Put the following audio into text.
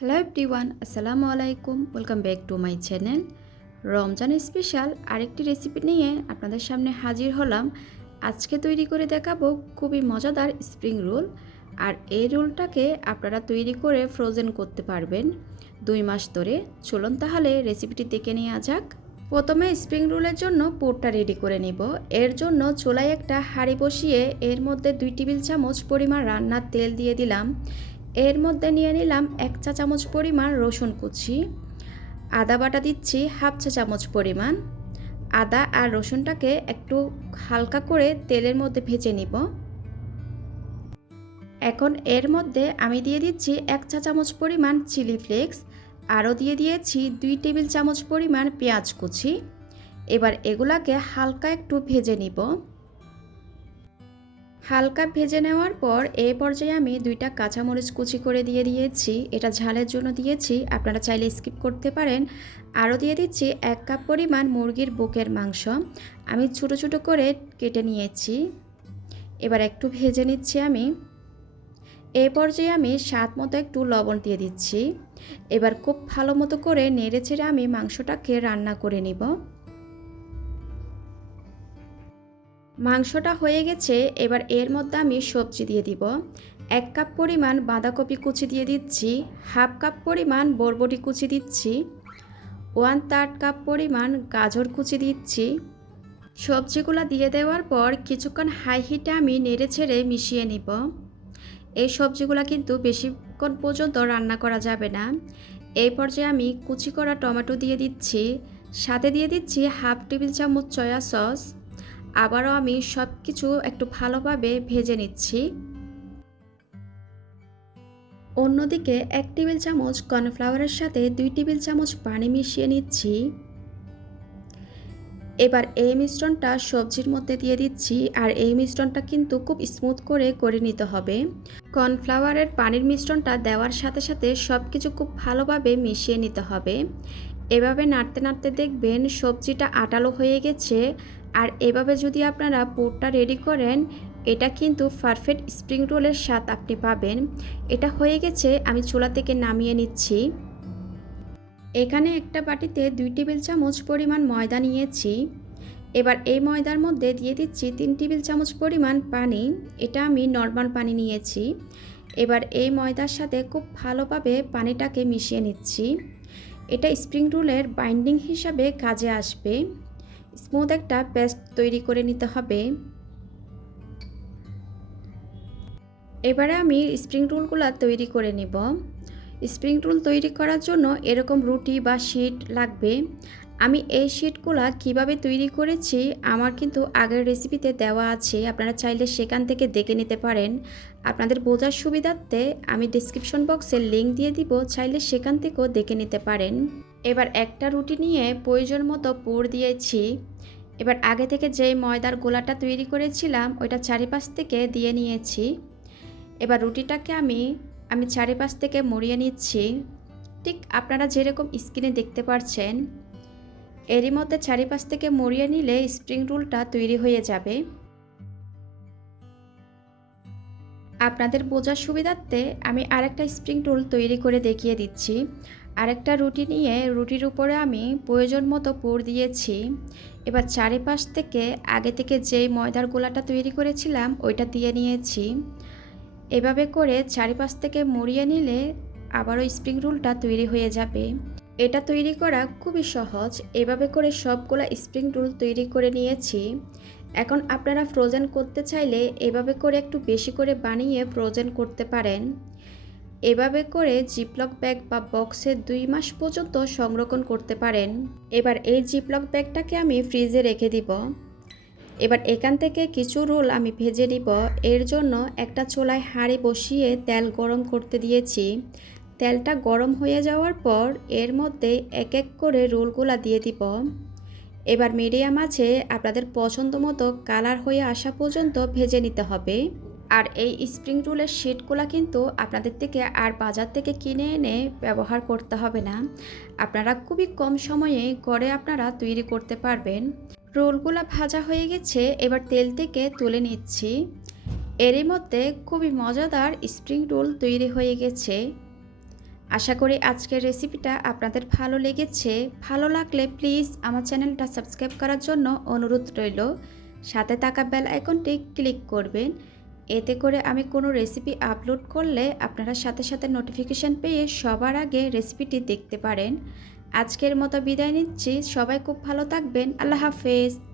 Hello everyone আসসালামু আলাইকুম welcome back to my channel Ramzan special আরেকটি রেসিপি নিয়ে আপনাদের সামনে হাজির হলাম। আজকে তৈরি করে দেখাবো খুবই মজাদার স্প্রিং রোল আর এই রোলটাকে আপনারা তৈরি করে ফ্রোজেন করতে পারবেন। দুই মাস ধরে। চলুন তাহলে রেসিপিটি দেখে নেওয়া যাক। প্রথমে স্প্রিং রোলের জন্য পোরটা রেডি করে নিব। এর জন্য চুলায় একটা হাঁড়ি বসিয়ে এর মধ্যে দুই টেবিল চামচ পরিমাণ রান্নার তেল দিয়ে দিলাম। এর মধ্যে নিয়ে নিলাম এক চা চামচ পরিমাণ রসুন কুচি, আদা বাটা দিচ্ছি হাফ চা চামচ পরিমাণ। আদা আর রসুনটাকে একটু হালকা করে তেলের মধ্যে ভেজে নিব। এখন এর মধ্যে আমি দিয়ে দিচ্ছি এক চা চামচ পরিমাণ চিলি ফ্লেক্স, আরও দিয়ে দিয়েছি দুই টেবিল চামচ পরিমাণ পেঁয়াজ কুচি। এবার এগুলাকে হালকা একটু ভেজে নিব। হালকা ভেজে নেওয়ার পর এ পর্যায়ে আমি দুইটা কাঁচামরিচ কুচি করে দিয়ে দিয়েছি। এটা ঝালের জন্য দিয়েছি। আপনারা চাইলে স্কিপ করতে পারেন। আরও দিয়ে দিচ্ছি এক কাপ পরিমাণ মুরগির বুকের মাংস। আমি ছোটো ছোটো করে কেটে নিয়েছি। এবার একটু ভেজে নিচ্ছি আমি। এই পর্যায়ে আমি স্বাদ মতো একটু লবণ দিয়ে দিচ্ছি। এবার খুব ভালো মতো করে নেড়ে ছেড়ে আমি মাংসটাকে রান্না করে নিব। মাংসটা হয়ে গেছে, এবার এর মধ্যে আমি সবজি দিয়ে দিব। এক কাপ পরিমাণ বাঁধাকপি কুচি দিয়ে দিচ্ছি, হাফ কাপ পরিমাণ বরবটি কুচি দিচ্ছি ওয়ান থার্ড কাপ পরিমাণ গাজর কুচি দিচ্ছি। সবজিগুলো দিয়ে দেওয়ার পর কিছুক্ষণ হাই হিটে আমি নেড়ে ছেড়ে মিশিয়ে নিব। এই সবজিগুলো কিন্তু বেশিক্ষণ পর্যন্ত রান্না করা যাবে না। এই পর্যায়ে আমি কুচি করা টমেটো দিয়ে দিচ্ছি, সাথে দিয়ে দিচ্ছি হাফ টেবিল চামচ চয়া সস আবারও আমি সব কিছু একটু ভালোভাবে ভেজে নিচ্ছি। অন্যদিকে এক টেবিল চামচ কর্নফ্লাওয়ারের সাথে দুই টেবিল চামচ পানি মিশিয়ে নিচ্ছি। এবার এই মিশ্রণটা সবজির মধ্যে দিয়ে দিচ্ছি আর এই মিশ্রণটা কিন্তু খুব স্মুথ করে করে নিতে হবে। কর্নফ্লাওয়ারের পানির মিশ্রণটা দেওয়ার সাথে সাথে সব কিছু খুব ভালোভাবে মিশিয়ে নিতে হবে। এভাবে নাড়তে নাড়তে দেখবেন সবজিটা আটালো হয়ে গেছে আর এভাবে যদি আপনারা পুরটা রেডি করেন, এটা কিন্তু পারফেক্ট স্প্রিং রোলের স্বাদ আপনি পাবেন। এটা হয়ে গেছে, আমি চুলা থেকে নামিয়ে নিচ্ছি। এখানে একটা বাটিতে দুই টেবিল চামচ পরিমাণ ময়দা নিয়েছি। এবার এই ময়দার মধ্যে দিয়ে দিচ্ছি তিন টেবিল চামচ পরিমাণ পানি। এটা আমি নর্মাল পানি নিয়েছি। এবার এই ময়দার সাথে খুব ভালোভাবে পানিটাকে মিশিয়ে নিচ্ছি। এটা স্প্রিং রোলের বাইন্ডিং হিসাবে কাজে আসবে। স্মুথ একটা পেস্ট তৈরি করে নিতে হবে। এবারে আমি স্প্রিং রোলগুলো তৈরি করে নিব। স্প্রিং রোল তৈরি করার জন্য এরকম রুটি বা শিট লাগবে। আমি এই শিটগুলো কীভাবে তৈরি করেছি আমার কিন্তু আগের রেসিপিতে দেওয়া আছে। আপনারা চাইলে সেখান থেকে দেখে নিতে পারেন। আপনাদের বোঝার সুবিধার্থে আমি ডিসক্রিপশন বক্সে লিঙ্ক দিয়ে দিব, চাইলে সেখান থেকেও দেখে নিতে পারেন। এবার একটা রুটি নিয়ে প্রয়োজন মতো পুর দিয়েছি। এবার আগে থেকে যেই ময়দার গোলাটা তৈরি করেছিলাম, ওইটা চারিপাশ থেকে দিয়ে নিয়েছি। এবার রুটিটাকে আমি আমি চারিপাশ থেকে মরিয়ে নিচ্ছি। ঠিক আপনারা যেরকম স্ক্রিনে দেখতে পাচ্ছেন এরই মধ্যে চারিপাশ থেকে মরিয়ে নিলে স্প্রিং রোলটা তৈরি হয়ে যাবে। আপনাদের বোঝার সুবিধার্থে আমি আরেকটা স্প্রিং রোল তৈরি করে দেখিয়ে দিচ্ছি। আরেকটা রুটি নিয়ে রুটির উপরে আমি প্রয়োজন মতো পুর দিয়েছি। এবার চারিপাশ থেকে আগে থেকে যেই ময়দার গোলাটা তৈরি করেছিলাম, ওইটা দিয়ে নিয়েছি। এভাবে করে চারিপাশ থেকে মরিয়ে নিলে আবারও স্প্রিং রোলটা তৈরি হয়ে যাবে। এটা তৈরি করা খুবই সহজ। এভাবে করে সবগুলো স্প্রিং রোল তৈরি করে নিয়েছি। এখন আপনারা ফ্রোজেন করতে চাইলে এভাবে করে একটু বেশি করে বানিয়ে ফ্রোজেন করতে পারেন। এভাবে করে জিপলক ব্যাগ বা বক্সে দুই মাস পর্যন্ত সংরক্ষণ করতে পারেন। এবার এই জিপলক ব্যাগটাকে আমি ফ্রিজে রেখে দিব। এবার এখান থেকে কিছু রোল আমি ভেজে নিব। এর জন্য একটা চোলায় হাঁড়ি বসিয়ে তেল গরম করতে দিয়েছি। তেলটা গরম হয়ে যাওয়ার পর এর মধ্যে এক এক করে রোলগুলা দিয়ে দিব। এবার মিডিয়াম আছে আপনাদের পছন্দ মতো কালার হয়ে আসা পর্যন্ত ভেজে নিতে হবে। আর এই স্প্রিং রোলের শিটগুলো কিন্তু আপনাদের থেকে আর বাজার থেকে কিনে এনে ব্যবহার করতে হবে না। আপনারা খুবই কম সময়ে ঘরে আপনারা তৈরি করতে পারবেন। রোলগুলো ভাজা হয়ে গেছে, এবার তেল থেকে তুলে নিচ্ছি। এরই মধ্যে খুবই মজাদার স্প্রিং রোল তৈরি হয়ে গেছে। আশা করি আজকের রেসিপিটা আপনাদের ভালো লেগেছে। ভালো লাগলে প্লিজ আমার চ্যানেলটা সাবস্ক্রাইব করার জন্য অনুরোধ রইল। সাথে থাকা বেল আইকনটি ক্লিক করবেন। এতে করে আমি কোনো রেসিপি আপলোড করলে আপনারা সাথে সাথে নোটিফিকেশান পেয়ে সবার আগে রেসিপিটি দেখতে পারেন। আজকের মতো বিদায় নিচ্ছি। সবাই খুব ভালো থাকবেন। আল্লাহ হাফেজ।